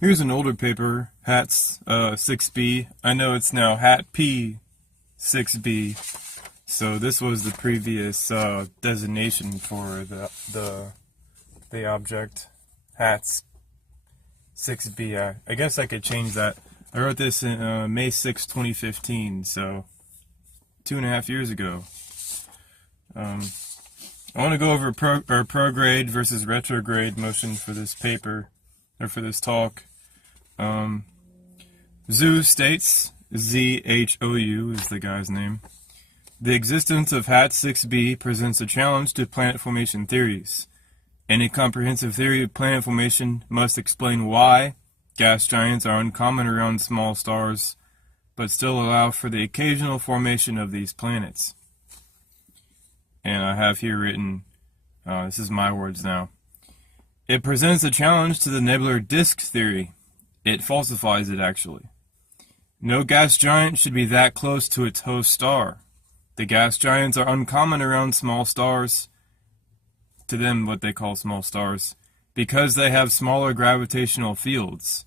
Here's an older paper, HAT-6b. I know it's now HAT-P-6b. So this was the previous designation for the object, HAT-6b. I guess I could change that. I wrote this in May 6, 2015, so 2.5 years ago. I want to go over prograde versus retrograde motion for this paper, or for this talk. Zhou states, Z-H-O-U is the guy's name, the existence of HAT-6b presents a challenge to planet formation theories. Any comprehensive theory of planet formation must explain why gas giants are uncommon around small stars, but still allow for the occasional formation of these planets. And I have here written, this is my words now. It presents a challenge to the nebular disk theory. It falsifies it, actually. No gas giant should be that close to its host star. The gas giants are uncommon around small stars, to them what they call small stars, because they have smaller gravitational fields.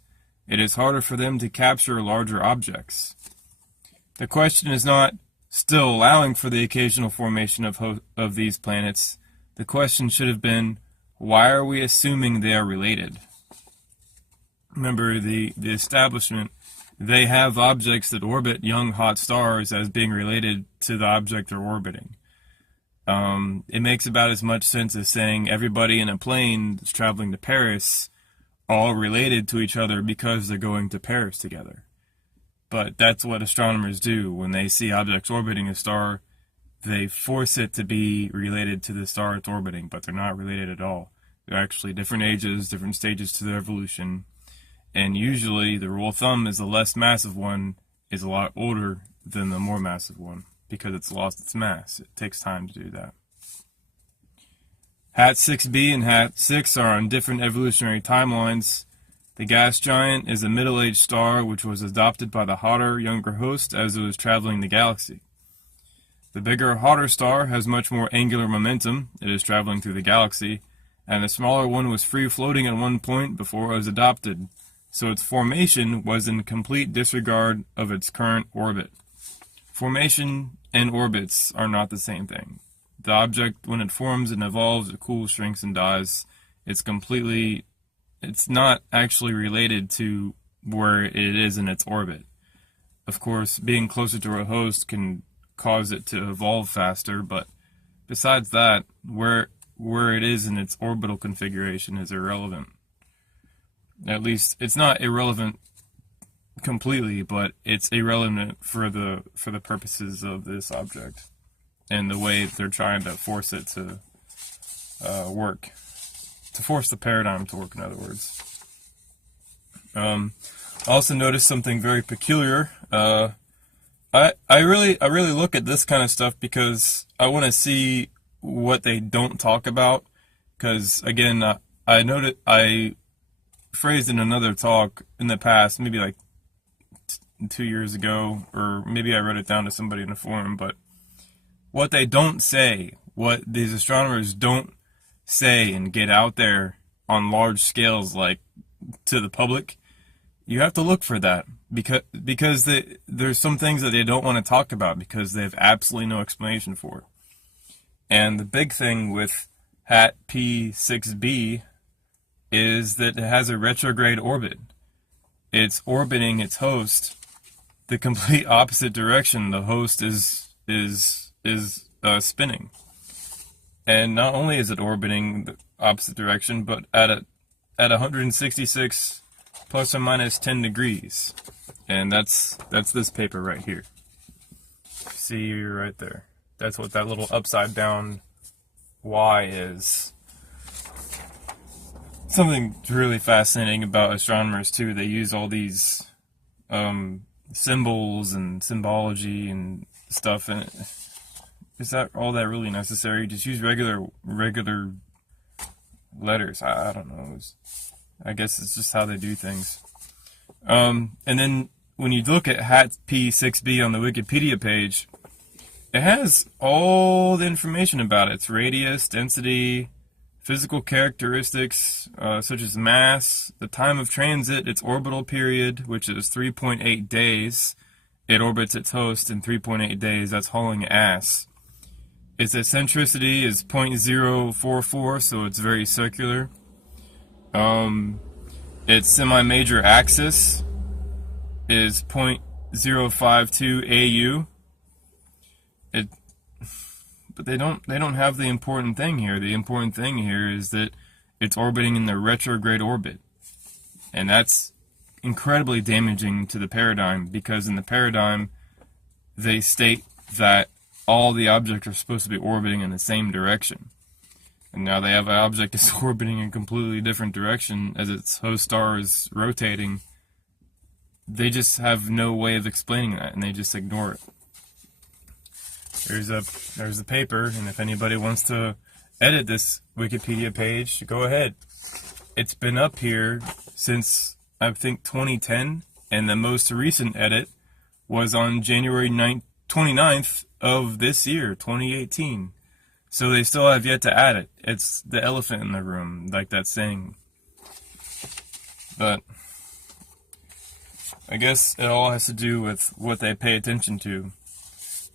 It is harder for them to capture larger objects. The question is not still allowing for the occasional formation of these planets. The question should have been, why are we assuming they are related? Remember, the establishment, they have objects that orbit young hot stars as being related to the object they're orbiting. It makes about as much sense as saying everybody in a plane that's traveling to Paris all related to each other because they're going to Paris together. But that's what astronomers do. When they see objects orbiting a star, they force it to be related to the star it's orbiting, but they're not related at all. They're actually different ages, different stages to their evolution. And usually the rule of thumb is the less massive one is a lot older than the more massive one because it's lost its mass. It takes time to do that. HAT-6b and HAT-6 are on different evolutionary timelines. The gas giant is a middle-aged star which was adopted by the hotter, younger host as it was traveling the galaxy. The bigger, hotter star has much more angular momentum. It is traveling through the galaxy, and the smaller one was free-floating at one point before it was adopted, so its formation was in complete disregard of its current orbit. Formation and orbits are not the same thing. The object, when it forms and evolves, it cools, shrinks, and dies. It's not actually related to where it is in its orbit. Of course, being closer to a host can cause it to evolve faster, but besides that, where it is in its orbital configuration is irrelevant. At least, it's not irrelevant completely, but it's irrelevant for the purposes of this object and the way they're trying to force it to work. To force the paradigm to work, in other words. I also noticed something very peculiar. I really look at this kind of stuff because I want to see what they don't talk about. Because again, I phrased in another talk in the past, maybe like 2 years ago, or maybe I wrote it down to somebody in a forum. But what they don't say, what these astronomers don't say and get out there on large scales, like to the public, you have to look for that because there's some things that they don't want to talk about because they have absolutely no explanation for it. And the big thing with HAT-P-6b is that it has a retrograde orbit. It's orbiting its host the complete opposite direction the host is spinning. And not only is it orbiting the opposite direction, but at 166 plus or minus 10 degrees. And that's this paper right here. See right there. That's what that little upside down Y is. Something really fascinating about astronomers too. They use all these symbols and symbology and stuff, and is that all that really necessary? Just use regular letters. I don't know. I guess it's just how they do things. And then when you look at HAT-P-6b on the Wikipedia page, it has all the information about it. Its radius, density, Physical characteristics such as mass, the time of transit, its orbital period, which is 3.8 days. It orbits its host in 3.8 days. That's hauling ass. Its eccentricity is 0.044, so it's very circular. Its semi-major axis is 0.052 AU. But they don't have the important thing here. The important thing here is that it's orbiting in the retrograde orbit. And that's incredibly damaging to the paradigm, because in the paradigm they state that all the objects are supposed to be orbiting in the same direction. And now they have an object that's orbiting in a completely different direction as its host star is rotating. They just have no way of explaining that, and they just ignore it. There's the paper, and if anybody wants to edit this Wikipedia page, go ahead. It's been up here since, I think, 2010, and the most recent edit was on January 29th of this year, 2018. So they still have yet to add it. It's the elephant in the room, like that saying. But I guess it all has to do with what they pay attention to.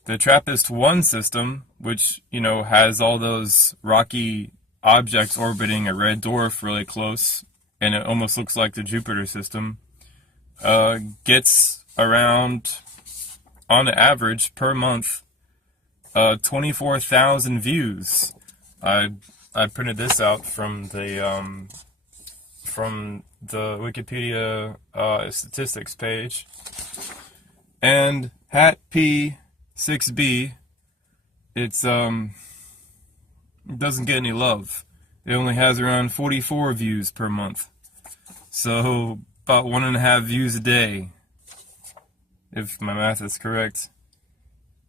The TRAPPIST-1 system, which, has all those rocky objects orbiting a red dwarf really close, and it almost looks like the Jupiter system, gets around, on average, per month, 24,000 views. I printed this out from the Wikipedia statistics page, and HAT-P-6b, it doesn't get any love. It only has around 44 views per month, so about 1.5 views a day, if my math is correct.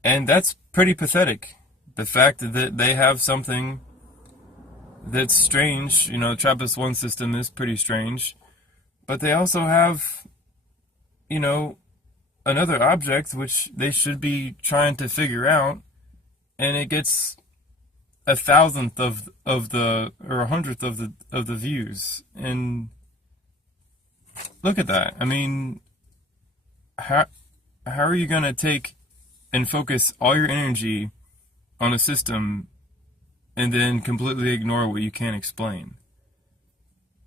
And that's pretty pathetic. The fact that they have something that's strange, the TRAPPIST-1 system is pretty strange, but they also have, another object which they should be trying to figure out, and it gets 1,000th of the, or 100th of the views. And look at that. I mean, how are you gonna take and focus all your energy on a system and then completely ignore what you can't explain?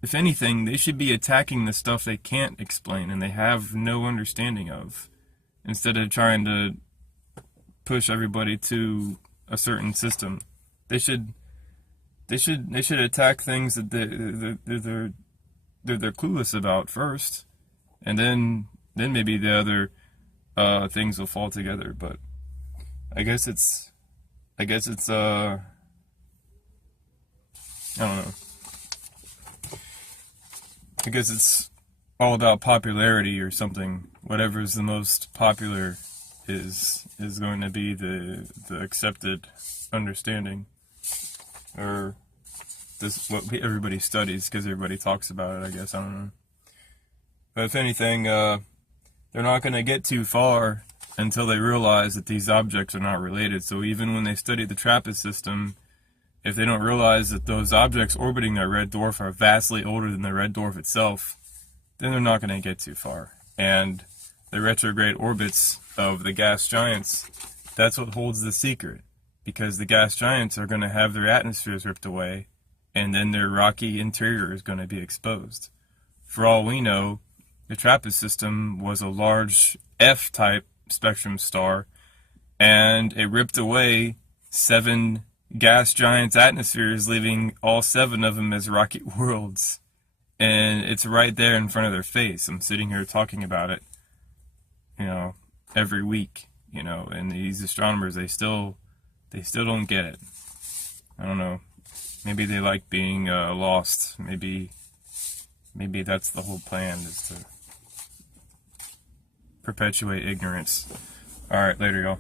If anything, they should be attacking the stuff they can't explain and they have no understanding of, instead of trying to push everybody to a certain system. They should attack things that they're clueless about first, and then maybe the other things will fall together. But I guess it's I don't know. I guess it's all about popularity or something. Whatever is the most popular is going to be the accepted understanding, or this what everybody studies because everybody talks about it. I guess, I don't know. But if anything, they're not going to get too far until they realize that these objects are not related. So even when they study the TRAPPIST system, if they don't realize that those objects orbiting their red dwarf are vastly older than the red dwarf itself, then they're not going to get too far. And the retrograde orbits of the gas giants, that's what holds the secret. Because the gas giants are going to have their atmospheres ripped away, and then their rocky interior is going to be exposed. For all we know, the TRAPPIST system was a large F-type spectrum star, and it ripped away 7 gas giants' atmospheres, leaving all 7 of them as rocky worlds. And it's right there in front of their face. I'm sitting here talking about it, every week, and these astronomers, they still don't get it. I don't know. Maybe they like being lost. Maybe that's the whole plan, is to perpetuate ignorance. Alright, later, y'all.